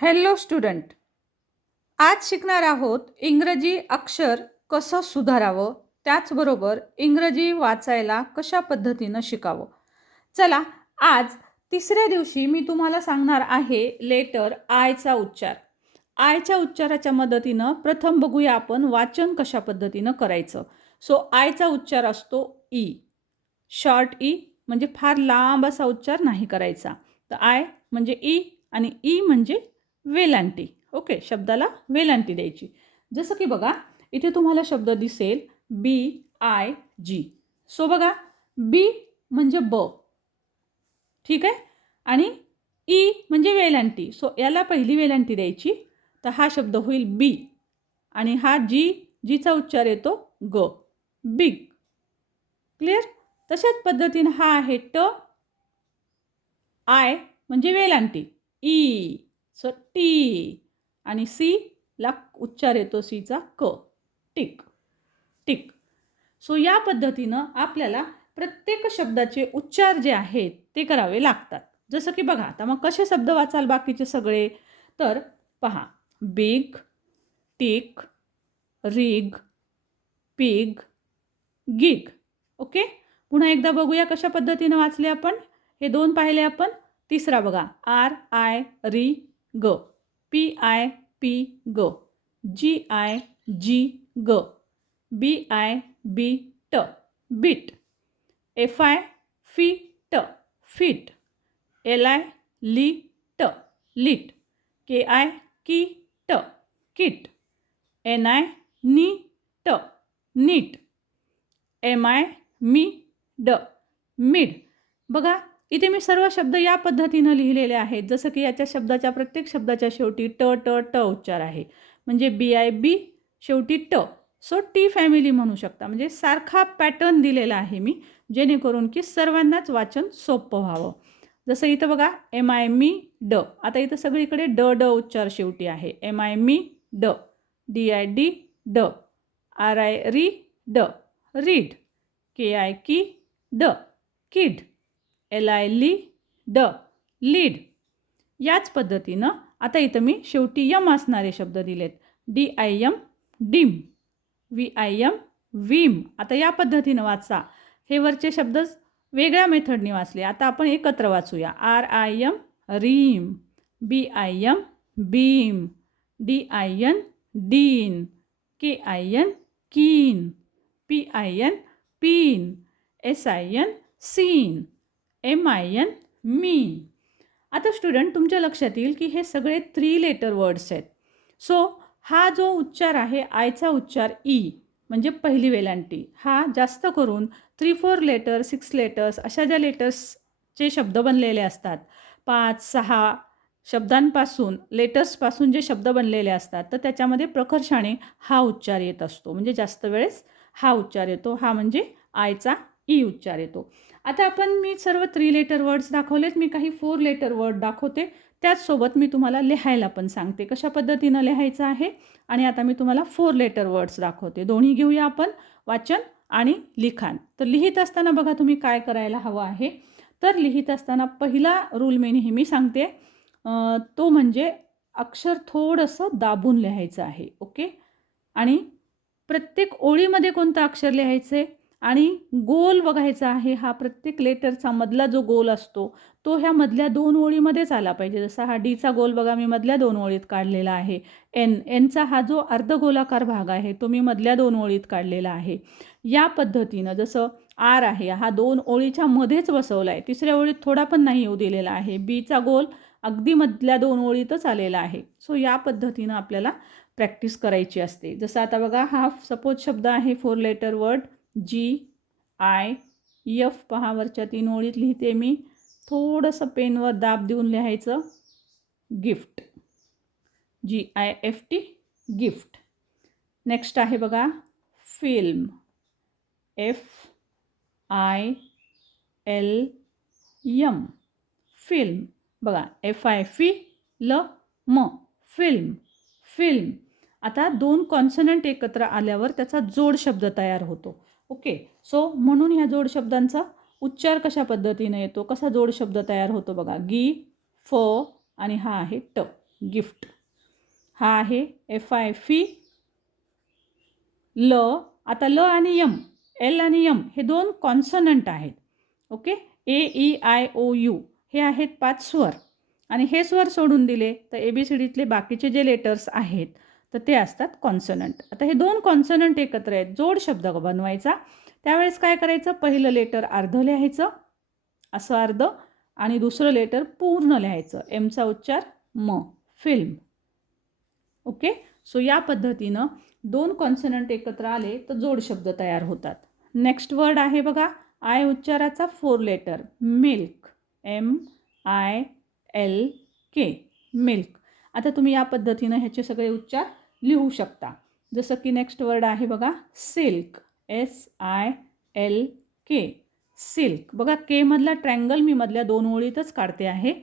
Hello student आज शिकणार आहोत इंग्रजी अक्षर कसं सुधारावं? त्याचबरोबर इंग्रजी वाचायला कशा पद्धतीनं शिकावं? चला आज तिसऱ्या दिवशी मी तुम्हाला सांगणार आहे लेटर आयचा उच्चार. आयच्या उच्चाराच्या मदतीनं प्रथम बघूया आपण वाचन कशा पद्धतीनं करायचं. सो आयचा उच्चार असतो ई शॉर्ट ई म्हणजे फार लांब असा उच्चार नाही करायचा. तर आय म्हणजे ई आणि ई म्हणजे वेलांटी ओके शब्दाला वेलांटी द्यायची. जसं की बघा इथे तुम्हाला शब्द दिसेल बी आय जी सो बघा बी म्हणजे ब. ठीक आहे? आणि ई म्हणजे वेलांटी सो याला पहिली वेलांटी द्यायची. तर हा शब्द होईल बी आणि हा जी जीचा उच्चार येतो ग. बिग क्लिअर तशाच पद्धतीनं हा आहे ट आय म्हणजे वेलांटी ई सो टी आणि सी ला उच्चार येतो सीचा क. टिक. टिक. सो या पद्धतीनं आपल्याला प्रत्येक शब्दाचे उच्चार जे आहेत ते करावे लागतात. जसं की बघा आता मग कसे शब्द वाचाल बाकीचे सगळे? तर पहा big tick rig pig gig. Okay? पुन्हा एकदा बघूया कशा पद्धतीनं वाचले आपण. हे दोन पाहिले आपण. तिसरा बघा आर आय री ग. पी आय पी ग. जी आय जी ग. बी आय बी ट. बीट. एफ आय फी ट. फिट. एल आय ली ट. लिट. के आय की ट. किट. एन आय नी ट. नीट. एम आय मी ड. मिड. बघा इथे मी सर्व शब्द या पद्धतीनं लिहिलेले आहेत. जसं की याच्या शब्दाच्या प्रत्येक शब्दाच्या शेवटी ट ट ट उच्चार आहे. म्हणजे बी आय बी शेवटी ट. सो टी फॅमिली म्हणू शकता. म्हणजे सारखा पॅटर्न दिलेला आहे मी जेणेकरून की सर्वांनाच वाचन सोपं व्हावं. जसं इथं बघा एम आय मी ड आता इथं सगळीकडे ड ड उच्चार शेवटी आहे. एम आय मी ड डी आय डी ड आर आय री ड रीड के आय की ड किड एल आय ली ड लीड याच पद्धतीनं आता इथं मी शेवटी यम असणारे शब्द दिलेत. D I M dim V I M vim आता या पद्धतीनं वाचा. हे वरचे शब्द वेगळ्या मेथडने वाचले. आता आपण एकत्र वाचूया. R I M rim B I M beam D I N din K I N kin P I N pin S I N sin M I N मी आता स्टुडंट तुमच्या लक्षात येईल की हे सगळे थ्री लेटर वर्ड्स आहेत. So हा जो उच्चार आहे आयचा उच्चार ई म्हणजे पहिली वेलांटी. हा जास्त करून three four letter six letters अशा ज्या लेटर्सचे शब्द बनलेले असतात. पाच सहा शब्दांपासून लेटर्सपासून जे शब्द बनलेले असतात तर त्याच्यामध्ये प्रकर्षाने हा उच्चार येत असतो. म्हणजे जास्त वेळेस हा उच्चार येतो. हा म्हणजे आयचा ई e उच्चार येतो. आता आपण मी सर्व थ्री लेटर वर्ड्स दाखवलेत. मी काही फोर लेटर वर्ड दाखवते. त्याचसोबत मी तुम्हाला लिहायला पण सांगते. कशा पद्धतीनं लिहायचं आहे? आणि आता मी तुम्हाला फोर लेटर वर्ड्स दाखवते. दोन्ही घेऊया आपण. वाचन आणि लिखाण. तर लिहित असताना बघा तुम्ही काय करायला हवं आहे. तर लिहित असताना पहिला रूल मी नेहमी सांगते. तो म्हणजे अक्षर थोडंसं दाबून लिहायचं आहे. ओके? आणि प्रत्येक ओळीमध्ये कोणतं अक्षर लिहायचं आहे आणि गोल बघायचा आहे हा प्रत्येक लेटरचा मधला जो गोल असतो तो ह्या मधल्या दोन ओळीमध्येच आला पाहिजे. जसा हा डीचा गोल बघा मी मधल्या दोन ओळीत काढलेला आहे. एन एनचा हा जो अर्धगोलाकार भाग आहे तो मी मधल्या दोन ओळीत काढलेला आहे. या पद्धतीनं जसं आर आहे हा दोन ओळीच्या मध्येच बसवला आहे तिसऱ्या ओळीत थोडा पण नाही येऊ दिलेला आहे. बीचा गोल अगदी मधल्या दोन ओळीतच आलेला आहे. सो या पद्धतीनं आपल्याला प्रॅक्टिस करायची असते. जसं आता बघा हा सपोज शब्द आहे four letter word G I F पहावरच्या तीन ओळीत लिहिते मी. थोडंसं पेनवर दाब देऊन लिहायचं. Gift G I F T gift next आहे बघा. Film F I L M film बघा एफ आय फी ल म फिल्म फिल्म आता दोन कॉन्सनंट एकत्र आल्यावर त्याचा जोड शब्द तयार होतो. ओके. सो म्हणून ह्या जोड शब्दांचा उच्चार कशा पद्धतीने येतो? कसा जोड शब्द तयार होतो बघा? गी फ आणि हा आहे ट गिफ्ट. हा आहे एफ आय फी ल आता ल आणि यम एल आणि यम हे दोन कॉन्सनंट आहेत. Okay? A E I O U हे आहेत पाच स्वर. आणि हे स्वर सोडून दिले तर ए बी सी डीतले बाकीचे जे लेटर्स आहेत तर ते असतात कॉन्सनंट आता हे दोन कॉन्सनंट एकत्र आहेत. जोड शब्द बनवायचा. त्यावेळेस काय करायचं? पहिलं लेटर अर्ध लिहायचं असं अर्ध आणि दुसरं लेटर पूर्ण लिहायचं. एमचा उच्चार म फिल्म ओके सो या पद्धतीनं दोन कॉन्सनंट एकत्र आले तर जोड शब्द तयार होतात. नेक्स्ट वर्ड आहे बघा. I उच्चाराचा four letter milk M I L K milk आता तुम्ही या पद्धतीनं ह्याचे सगळे उच्चार लिहू शकता. जसं की नेक्स्ट वर्ड आहे बघा silk S I L K silk बघा केमधला ट्रँगल मी मधल्या दोन ओळीतच काढते आहे.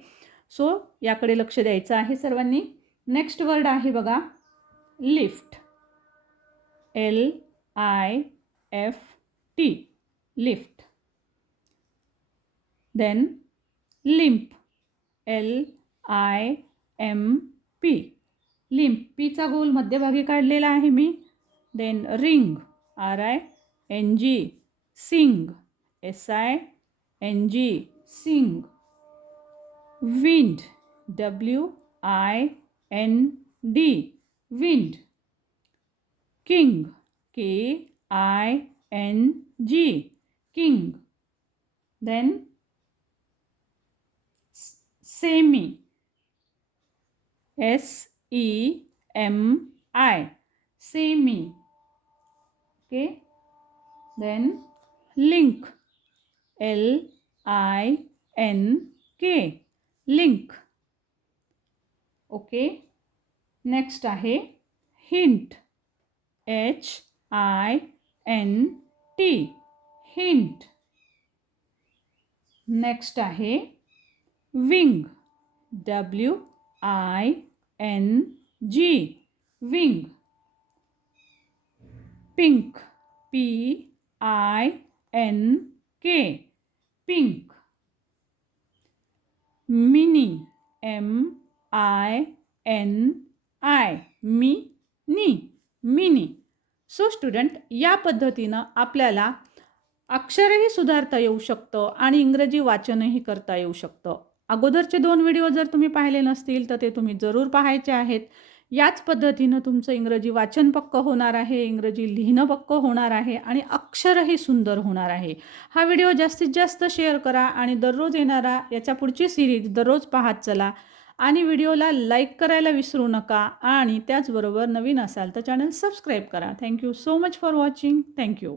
सो याकडे लक्ष द्यायचं आहे सर्वांनी. नेक्स्ट वर्ड आहे बघा lift L I F T lift then limp L I M P limp पीचा गोल मध्यभागी काढलेला आहे मी. Then ring R I N G sing S I N G sing wind W I N D wind king K I N G king then semi S E M I semi okay then link L I N K link okay next आहे hint H I N T hint next आहे wing W I N G wing pink P I N K pink mini M I N I मी नी mini so student या पद्धतीनं आपल्याला अक्षरही सुधारता येऊ शकतं आणि इंग्रजी वाचनही करता येऊ शकतं. अगोदरचे दोन व्हिडिओ जर तुम्ही पाहिले नसतील तर ते तुम्ही जरूर पाहायचे आहेत. याच पद्धतीनं तुमचं इंग्रजी वाचन पक्क होणार आहे इंग्रजी लिहिणं पक्क होणार आहे आणि अक्षरही सुंदर होणार आहे. हा व्हिडिओ जास्तीत जास्त शेअर करा आणि दररोज येणारा याच्या पुढची सिरीज दररोज पाहत चला. आणि व्हिडिओला लाईक करायला विसरू नका आणि त्याचबरोबर नवीन असाल तर चॅनल सबस्क्राईब करा. Thank you so much for watching. Thank you.